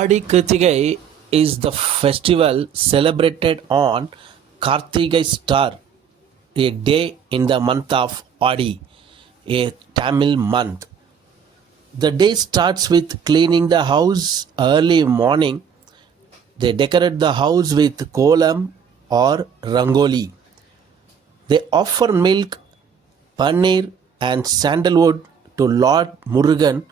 Adi Kritigai is the festival celebrated on Kartigai Star, a day in the month of Adi, a Tamil month. The day starts with cleaning the house early morning. They decorate the house with kolam or rangoli. They offer milk, paneer, and sandalwood to Lord Murugan.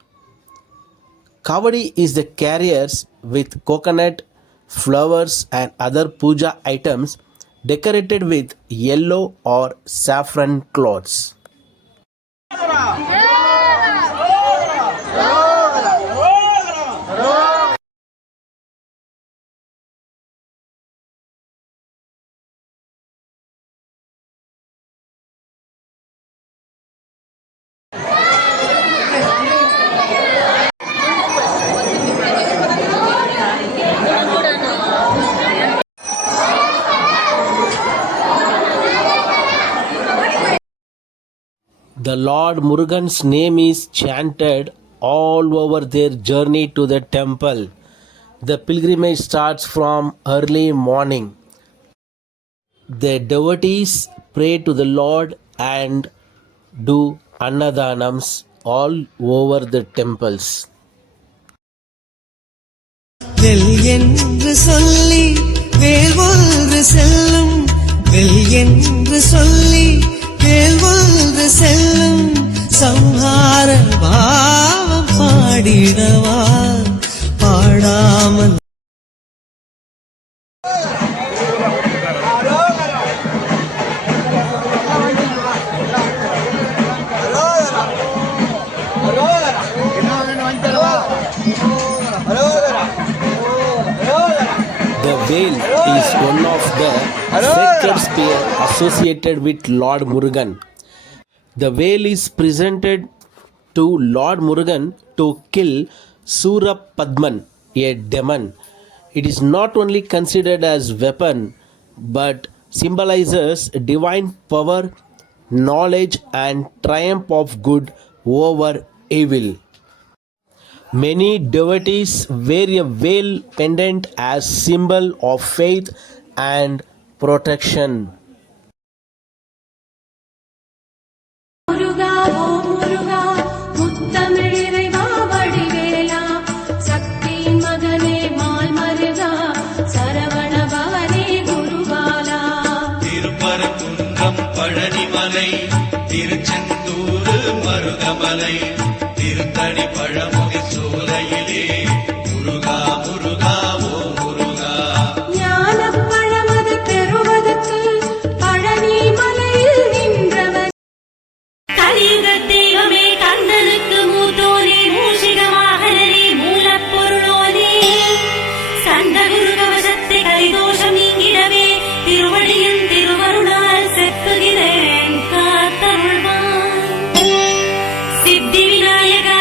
Kavadi is the carriers with coconut, flowers, and other puja items decorated with yellow or saffron cloths. The Lord Murugan's name is chanted all over their journey to the temple. The pilgrimage starts from early morning. The devotees pray to the Lord and do annadhanams all over the temples. Well என்று சொல்லி வேல்வொன்று செல்லும், well என்று சொல்லி வேல்வொன்று செல்லும், சம்ஹார பாவம் பாடிடவா பாடாமல் The veil is one of the sacred spear associated with Lord Murugan. The veil is presented to Lord Murugan to kill Surapadman, a demon. It is not only considered as weapon but symbolizes divine power, knowledge, and triumph of good over evil. Many devotees wear a veil pendant as symbol of faith and protection. Thiruparankundram Palanimalai Tiruchendur Marudhamalai Tiruttani பழமுதி சோலையிலே முருகா முருகா ஓ முருகா. ஞான பழமது பெறுவதற்கு பழனி மலையில் நின்றவர் கலியுக தெய்வமே கந்தனுக்கு மூத்தோனே மூஷிக வாகனனே மூலப்பொருளோனே சந்தகுரு கவசத்தை கலிதோஷம் நீங்கிடவே திருவடியின் திருவருளால் செப்புகிறேன் காத்தருள்வான். சித்தி விநாயகா